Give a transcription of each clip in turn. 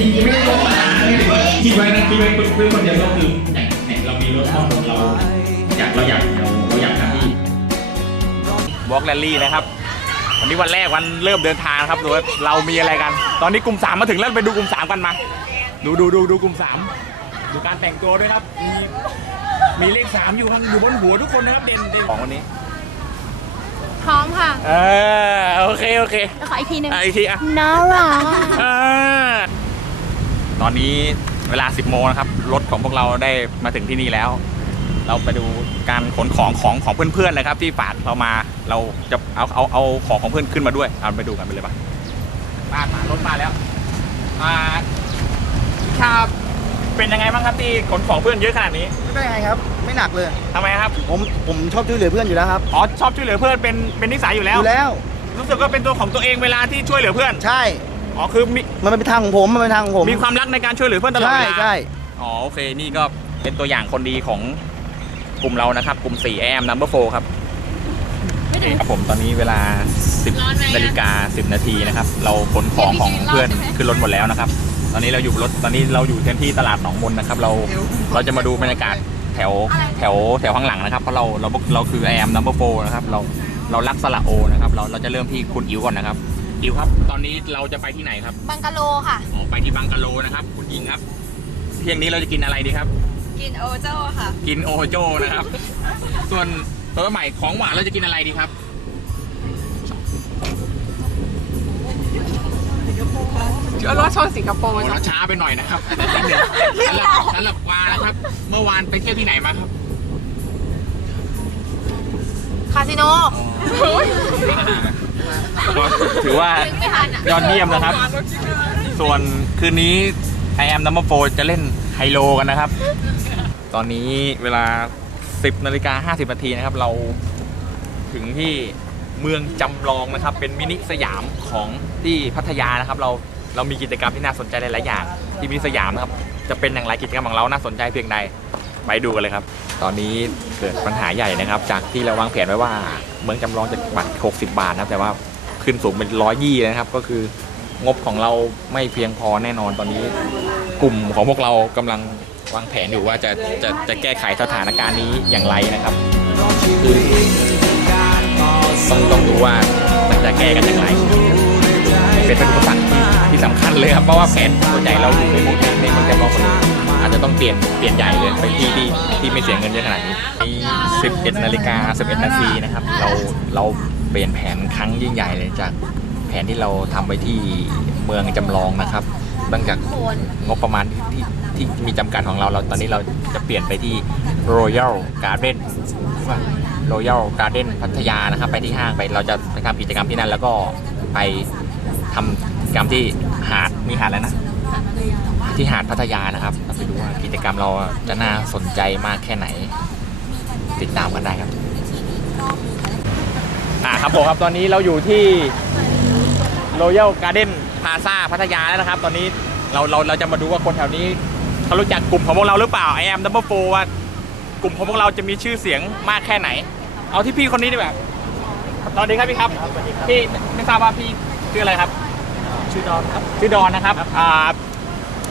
ริงๆไม่ได้ลงมาคิดไว้นะคิดไว้เพื่อนคนเดียวก็คือเนี่ยเนี่ยเรามีรถของเราอยากเราอยากเราเราอยากทำที่บล็อกแรลลี่นะครับวันนี้วันแรกวันเริ่มเดินทางครับดูว่าเรามีอะไรกัน ตอนนี้กลุ่มสามมาถึงแล้วไปดูกลุ่มสามกันมาดูดูดูดูกลุ่มสามดูการแต่งตัวด้วยครับ มีมีเลขสามอยู่ข้างอยู่บนหัวทุกคนนะครับเด่นเด่นของวันนี้พร้อมค่ะ เออโอเคโอเค แล้วขออีกทีหนึงอะอีกทีอะน่ารัก อ่า ตอนนี้เวลา 10 โมงนะครับ รถของพวกเราได้มาถึงที่นี่แล้ว เราไปดูการขนของของของเพื่อนๆเลยครับ ที่ฝากเรามาเราจะเอาเอาเอาของของเพื่อนขึ้นมาด้วยเอาไปดูกันไปเลยปะมามารถมาแล้วอ่าครับเป็นยังไงบ้างครับที่ขนของเพื่อนเยอะขนาดนี้ไม่เป็นไงครับ ไม่หนักเลยทำไมครับผมผมชอบช่วยเหลือเพื่อนอยู่แล้วครับอ๋อชอบช่วยเหลือเพื่อนเป็นเป็นนิสัยอยู่แล้วอยู่แล้ว รู้สึกว่าเป็นตัวของตัวเองเวลาที่ช่วยเหลือเพื่อน ใช่ อ๋อคือมีมันเป็นทางของผมมันเป็นทางของผมมีความรักในการช่วยเหลือเพื่อนตลอดใช่เวลาใช่อ๋อโอเคนี่ก็เป็นตัวอย่างคนดีของกลุ่มเรานะครับ กลุ่ม4 AM number 4ครับโอเคครับผมตอนนี้เวลา10นาฬิกา10 นาทีนะครับ เราขนของของเพื่อนขึ้นรถหมดแล้วนะครับ ตอนนี้เราอยู่รถตอนนี้เราอยู่เต็มที่ตลาดหนองมนนะครับ เราเราจะมาดูบรรยากาศแถวแถวแถวข้างหลังนะครับเพราะเราเราเราคือ I am number 4นะครับเราเรารักสละโอนะครับเราเราจะเริ่มที่คุณอิ๋วก่อนนะครับ อิ๋วครับ ตอนนี้เราจะไปที่ไหนครับบังกะโลค่ะอ๋อไปที่บังกะโลนะครับ คุณยิงครับ เที่ยงนี้เราจะกินอะไรดีครับ กินโอโจ้ค่ะ กินโอโจนะครับ ส่วนตัวใหม่ของหวานเราจะกินอะไรดีครับ เออรถชนสิงคโปร์โอ้จ้ะเราช้าไปหน่อยนะครับแต่เดี๋ยวสำหรับสำหรับวานะครับ เมื่อวานไปเที่ยวที่ไหนมาครับคาสิโน ก็ถือว่าไม่ทันอะยอดเยี่ยมนะครับ ส่วนคืนนี้ I am number 4จะเล่นไฮโลกันนะครับ ตอนนี้เวลา 10นาฬิกา50นาทีนะครับ เราถึงที่เมืองจำลองนะครับ เป็นมินิสยามของที่พัทยานะครับ เราเรามีกิจกรรมที่น่าสนใจหลายๆอย่าง ที่มินิสยามนะครับจะเป็นอย่างไรกิจกรรมของเราน่าสนใจเพียงใดไปดูกันเลยครับ ตอนนี้เกิดปัญหาใหญ่นะครับ จากที่เราวางแผนไว้ว่าเมืองจำลองจะบัตร 60 บาทนะครับแต่ว่า ขึ้นสูงเป็นร้อยยี่นะครับ ก็คืองบของเราไม่เพียงพอแน่นอนตอนนี้ กลุ่มของพวกเรากำลังวางแผนอยู่ว่าจะจะจะแก้ไขสถานการณ์นี้อย่างไรนะครับคือต้องต้องดูว่ามันจะแก้กันอย่างไร เป็นเป็นอุปสรรคที่ที่สำคัญเลยครับเพราะว่าแผนส่วนใหญ่เราอยู่ในเมืองในเมืองจำลองคนนี้ อาจจะต้องเปลี่ยนเปลี่ยนใหญ่เลยไปที่ที่ที่ไม่เสียเงินเยอะขนาดนี้มี11นาฬิกา11นาทีนะครับ เราเราเปลี่ยนแผนครั้งยิ่งใหญ่เลยจากแผนที่เราทำไว้ที่เมืองจำลองนะครับเนื่องจากงบประมาณที่ที่ทมีจำกัดของเราเราตอนนี้เราจะเปลี่ยนไปที่ Royal Garden Royal Garden พัทยานะครับ ไปที่ห้างไปเราจะไปทำกิจกรรมที่นั่น แล้วก็ไปทำกิจกรรมที่หาดมีหาดอะไรนะ ที่หาดพัทยานะครับเราไปดูว่ากิจกรรมเราจะน่าสนใจมากแค่ไหน ติดตามกันได้ครับอ่าครับผมครับตอนนี้เราอยู่ที่ Royal Garden Plaza พัทยาแล้วนะครับ ตอนนี้เราเราเราจะมาดูว่าคนแถวนี้เขารู้จักกลุ่มของพวกเราหรือเปล่า I am number four ว่ากลุ่มของพวกเราจะมีชื่อเสียงมากแค่ไหน เอาที่พี่คนนี้ดีกว่าสวัสดีครับพี่ครับพี่ไม่ทราบว่าพี่ชื่ออะไรครับ ชื่อดอนครับ ชื่อดอนนะครับอ่า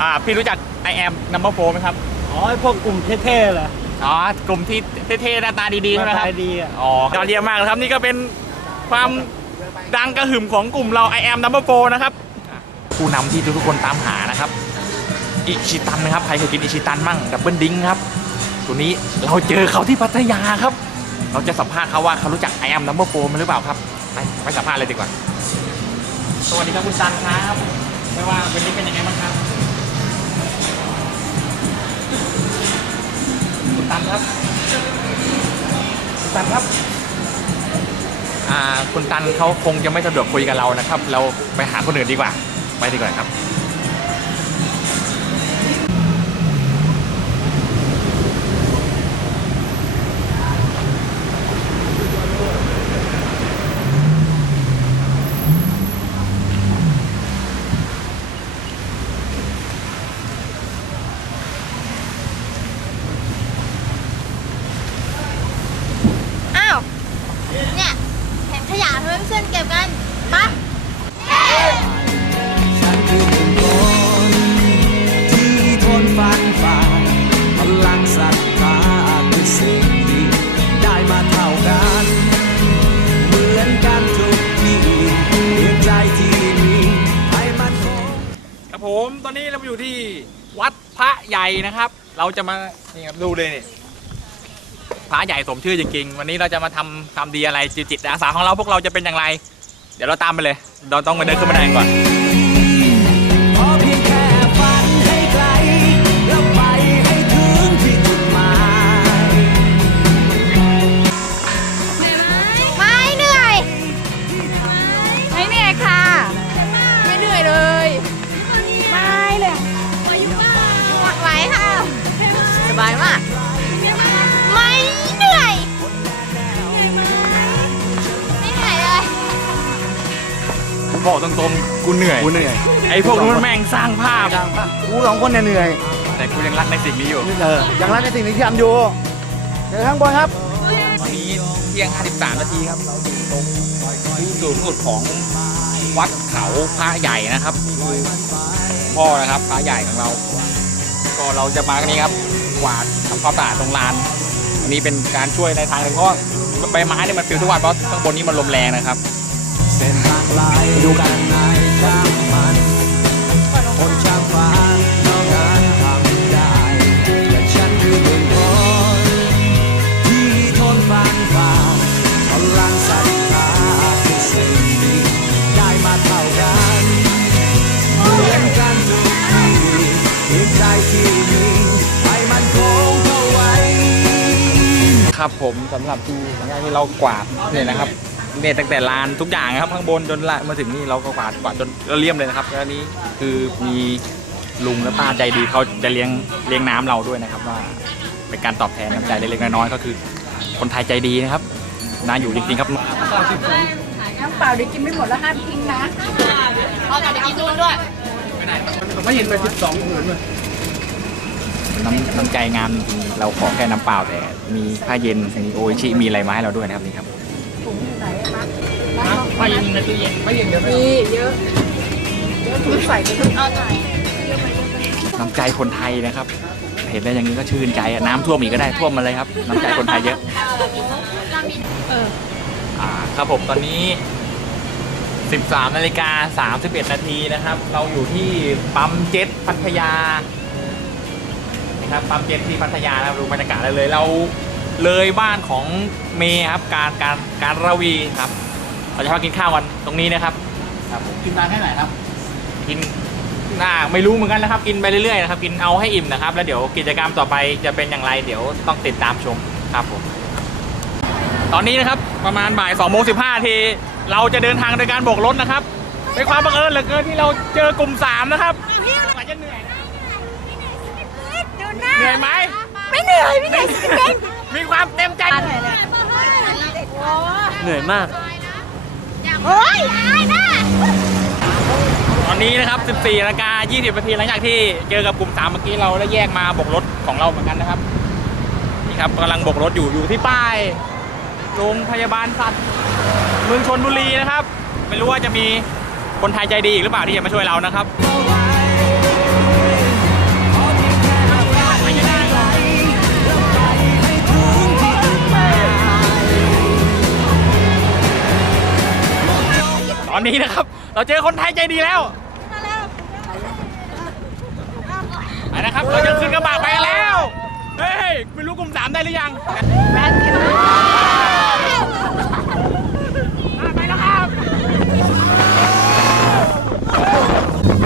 อ่าพี่รู้จัก I am number four ไหมครับ อ๋อไอพวกกลุ่มเท่ๆเหรออ๋อกลุ่มที่เท่ๆหน้าตาดีๆใช่ไหมครับ ดีอะ อ๋อยอดเยี่ยมมากนะครับนี่ก็เป็นความดังกระหึ่มของกลุ่มเรา I am number four นะครับ ผู้นำที่ทุกๆคนตามหานะครับ อิชิตันนะครับ ใครเคยกินอิชิตันมั่งดับเบิลดิงครับ ตัวนี้เราเจอเขาที่พัทยาครับ เราจะสัมภาษณ์เขาว่าเขารู้จัก I am number four มั้ยหรือเปล่าครับ ไปไปสัมภาษณ์เลยดีกว่า สวัสดีครับคุณตันครับ ไม่ว่าวันนี้เป็นยังไงบ้างครับ ตันครับคุณตันครับอ่าคุณตันเขาคงจะไม่สะดวกคุยกับเรานะครับ เราไปหาคนอื่นดีกว่า ไปดีกว่าครับ ญ่นะครับ เราจะมานี่ครับดูเลยนี่พระใหญ่สมชื่อจริงๆ วันนี้เราจะมาทำทำดีอะไรจิตจิตอาสาของเราพวกเราจะเป็นอย่างไร เดี๋ยวเราตามไปเลยเราต้องมาเดินขึ้นบันไดก่อน บอกตรงๆ กูเหนื่อย กูเหนื่อยไอ้พวกนู้นแม่งสร้างภาพกูสองคนเนี่ยเหนื่อยแต่กูยังรักในสิ่งนี้อยู่ เออยังรักในสิ่งที่ทำอยู่เจอข้างบนครับ ตอนนี้เที่ยง 53 นาทีครับ เราอยู่ตรงที่สูงสุดของวัดเขาพระใหญ่นะครับคือพ่อนะครับพระใหญ่ของเรา ก็เราจะมากันนี้ครับกวาดทำความสะอาดตรงลาน อันนี้เป็นการช่วยในทางหนึ่งเพราะว่าใบไม้เนี่ยมันปลิวทุกวันเพราะข้างบนนี้มันลมแรงนะครับ เส้นทางไกลดูกันในช่างมันคนช่างฝันเท่านั้นทำได้และฉันคือหนึ่งคนที่ทนฟันฝ่าพลังศรัทธาคือสิ่งดีได้มาเท่ากันเหมือนกันทุกทีจิตใจที่มีให้มันคงเข้าไว้ ครับผมสำหรับที่งานที่เรากวาดเนี่ยนะครับ เนี่ยตั้งแต่ลานทุกอย่างนะครับข้างบนจนละมาถึงนี่เราก็กวาดกวาดจนเราเลี่ยมเลยนะครับแล้วอันนี้คือมีลุงและป้าใจดีเขาจะเลี้ยงเลี้ยงน้ำเราด้วยนะครับ ว่าเป็นการตอบแทนน้ำใจเล็กๆน้อยๆก็คือ คนไทยใจดีนะครับน่าอยู่จริงๆครับน้ำเปล่าเดี๋ยวกินไม่หมดแล้วห้ามทิ้งนะเอาแต่เดี๋ยวกินนู่นด้วยไม่เห็นไปสิบสองหมื่นเลยน้ำน้ำใจงามจริงๆเราขอแค่น้ำเปล่าแต่มีผ้าเย็นมีโออิชิมีอะไรมาให้เราด้วยนะครับนี่ครับ ไม่เย็นในตู้เย็นไม่เย็นเดี๋ยวมีเยอะเยอะถุงใส่ไปทุกเอาหน่อยน้ำใจคนไทยนะครับ เห็นได้อย่างนี้ก็ชื่นใจอะน้ำท่วมอีกก็ได้ท่วมมาเลยครับ น้ำใจคนไทยเยอะอ่าครับผมตอนนี้ 13นาฬิกา31นาทีนะครับ เราอยู่ที่ปั๊มเจ็ตพัทยานะครับปั๊มเจ็ตที่พัทยานะครับดูบรรยากาศได้เลยเรา เลยบ้านของเมย์ครับ การการการระวีครับเราจะพากินข้าวกันตรงนี้นะครับ ครับผมกินนานแค่ไหนครับ กินน่าไม่รู้เหมือนกันนะครับ กินไปเรื่อยๆนะครับ กินเอาให้อิ่มนะครับ แล้วเดี๋ยวกิจกรรมต่อไปจะเป็นอย่างไร เดี๋ยวต้องติดตามชมครับผมตอนนี้นะครับประมาณบ่าย2โมง15ทีเราจะเดินทางโดยการโบกรถนะครับเป็นความบังเอิญเหลือเกินที่เราเจอกลุ่ม3นะครับอาจจะเหนื่อยนะเหนื่อยไหม ไม่เหนื่อยไม่เหนื่อยจริงมีความเต็มใจ เหนื่อยมากโอ้ยอายนะตอนนี้นะครับ 14นาฬิกา20นาทีหลังจากที่เจอกับกลุ่ม3เมื่อกี้เราได้แยกมาโบกรถของเราเหมือนกันนะครับ นี่ครับกำลังโบกรถอยู่อยู่ที่ป้ายโรงพยาบาลสัตว์เมืองชนบุรีนะครับ ไม่รู้ว่าจะมีคนไทยใจดีอีกหรือเปล่าที่จะมาช่วยเรานะครับต อนนี้นะครับ เราเจอคนไทยใจดีแล้วไปนะครับเราจะขึ้นกระบะไปแล้ว เฮ้ยไม่รู้กลุ่มสามได้หรือยังไปแล้วครับ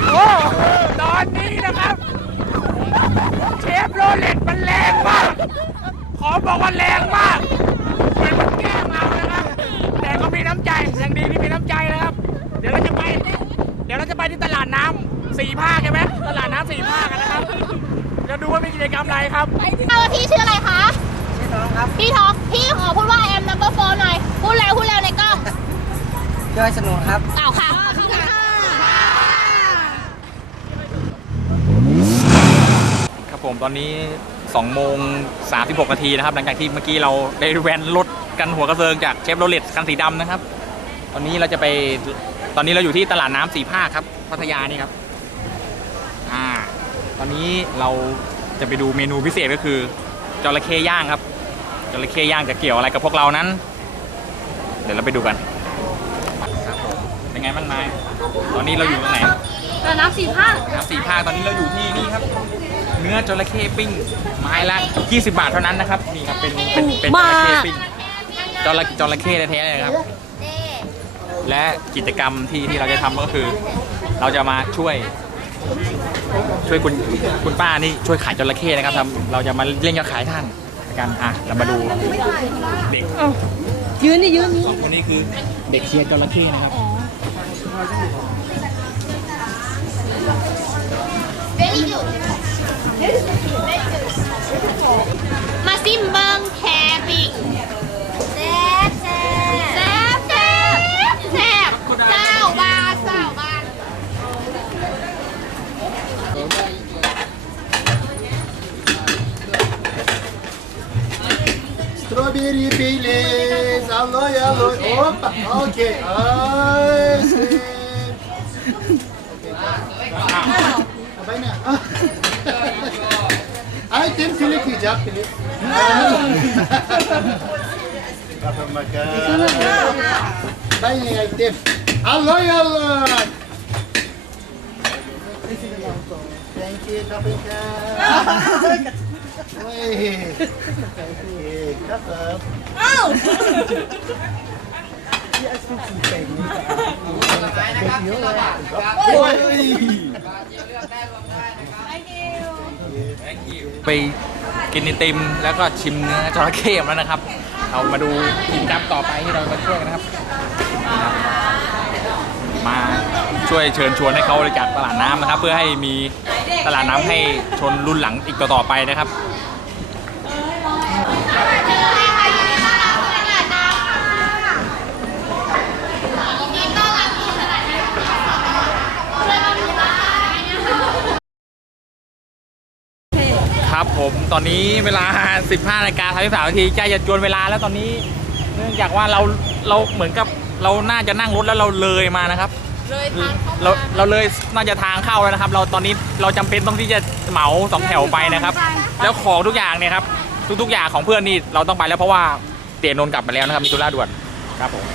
โอ้ตอนนี้นะครับ เชฟโรเลตมันแรงมาก ขอบอกว่าแรงมากเหมือนมันแกล้งเรานะครับ แต่ก็มีน้ำใจยังดีที่มีน้ำใจนะครับ เดี๋ยวเราจะไป เดี๋ยวเราจะไปที่ตลาดน้ำสี่ภาคใช่ไหมตลาดน้ำสี่ภาคกันนะครับ จะดูว่ามีกิจกรรมอะไรครับ เอาพี่ชื่ออะไรคะ ชื่อท้องครับ พี่ท้อง พี่ขอพูดว่าแอมนัมเบอร์โฟหน่อย พูดแล้วพูดแล้วในกล้อง ย่อยสนุกครับเปล่าค่ะขอบคุณค่ะครับผมตอนนี้2โมง36นาทีนะครับ หลังจากที่เมื่อกี้เราได้แวนรถกันหัวกระเซิงจากเชฟโรเลตคันสีดำนะครับ ตอนนี้เราจะไปตอนนี้เราอยู่ที่ตลาดน้ำสีภาคครับพัทยานี่ครับอ่าตอนนี้เราจะไปดูเมนูพิเศษก็คือจระเข้ย่างครับจระเข้ย่างจะเกี่ยวอะไรกับพวกเรานั้น เดี๋ยวเราไปดูกันครับผม เป็นไงบ้างนายตอนนี้เราอยู่ตรงไหนนี่แต่น้ำสี่ภาคครับสี่ภาคตอนนี้เราอยู่ที่นี่ครับ เนื้อจระเข้ปิ้ง ไม้ละ 20 บาทเท่านั้นนะครับนี่ครับเป็นเป็นเป็นจระเข้ปิ้งจระจระเข้แท้ๆเลยนะครับ และกิจกรรมที่ที่เราจะทำก็คือ เราจะมาช่วย ช่วยคุณคุณป้านี่ช่วยขายจระเข้นะครับทำเราจะมาเล่นยอดขายท่านกันอะเรามาดูเด็กยืนนี่ยืนนี่สองคนนี้คือเด็กเชียร์จระเข้นะครับ มาซิมเบิงแคปิกแซ่บแซ่บแซ่บแซ่บแซ่บเจ้าบาเจ้าบาท Strawberry Baileys. yallah yallah. Hoppa. Okey. I see. Abay na. Ay, ten pilik hijab pilik. Kapag maka. Bay na yung tip. Allah yallah. Thank you, Kapag. Kapitán. Oi. Okay, cut up. ไปกินไอติมแล้วก็ชิมเนื้อจระเข้แล้วนะครับ เรามาดูกิจกรรมต่อไปที่เรามาช่วยกันนะครับ มา ช่วยเชิญชวนให้เขาบริจาคตลาดน้ำนะครับ เพื่อให้มีตลาดน้ำให้ชนรุ่นหลังอีกต่อไปนะครับครับผมตอนนี้เวลา 15นาฬิกา33นาทีใกล้จะจวนเวลาแล้วตอนนี้ เนื่องจากว่าเราเราเหมือนกับเราน่าจะนั่งรถแล้วเราเลยมานะครับ เลยทางเข้าเราเราเลยน่าจะทางเข้าแล้วนะครับ เราตอนนี้เราจำเป็นต้องที่จะเหมาสองแถวไปนะครับ แล้วของทุกอย่างเนี่ยครับทุกๆอย่างของเพื่อนนี่เราต้องไปแล้วเพราะว่าเตียนนท์กลับมาแล้วนะครับมีธุระด่วนครับผม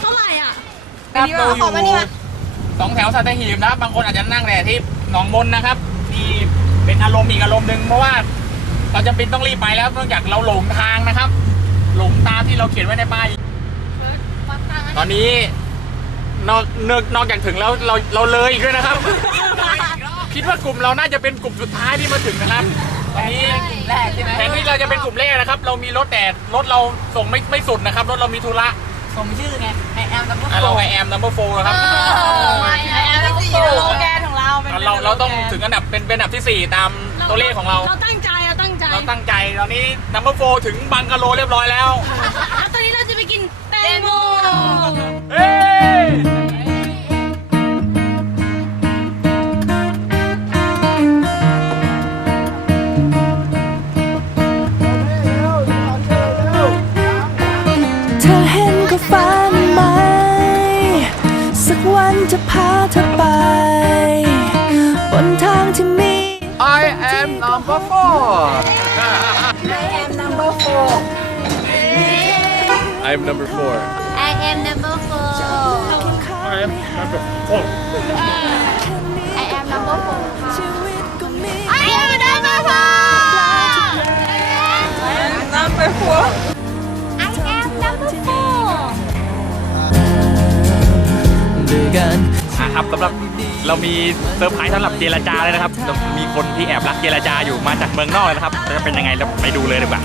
เท่าไหร่อะครับเราอขอยู่มานี่มาสองแถวสัตหีบนะครับบางคนอาจจะนั่งแต่ที่หนองมนนะครับที่เป็นอารมณ์อีกอารมณ์หนึ่งเพราะว่า เราจำเป็นต้องรีบไปแล้วเนื่องจากเราหลงทางนะครับ หลงตามที่เราเขียนไว้ในป้ายตอนนี้นอกนอกนอกจากถึงแล้วเราเราเลยอีกด้วยนะครับ คิดว่ากลุ่มเราน่าจะเป็นกลุ่มสุดท้ายที่มาถึงนะครับตอนนี้แรกใช่ไหมแทนที่เราจะเป็นกลุ่มแรกนะครับ เรามีรถแต่รถเราส่งไม่ไม่สุดนะครับ รถเรามีธุระสมชื่อไงไอแอมดับเบิลอะเราไอแอมนัมเบอร์โฟครับไอแอมสี่สโลแกนของเราเป็นเราเราต้องถึงอันดับเป็นเป็นอันดับที่ 4 ตามตัวเลขของเรา เราตั้งใจเราตั้ง ใจ เราตั้งใจตอนนี้นัมเบอร์โฟถึงบังกะโลเรียบร้อยแล้ว I'm number four I am number four I am number four I am number four ชีวิตก็มี I am number four number four I am number four ด้วยกันอะครับสำหรับเรามีเซอร์ไพรส์สำหรับเจรจาเลยนะครับเรามีคนที่แอบรักเจรจาอยู่มาจากเมืองนอกเลยนะครับจะเป็นยังไงเราไปดูเลยดีกว่า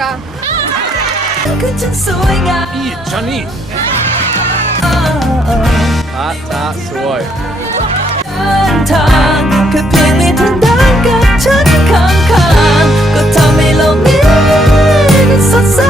ก็คือฉันสวยงามอีจันนี่ตาตาสวยทางแค่เพียงในทางดินกับฉันข้างๆก็ทำให้โลกนี้สดใส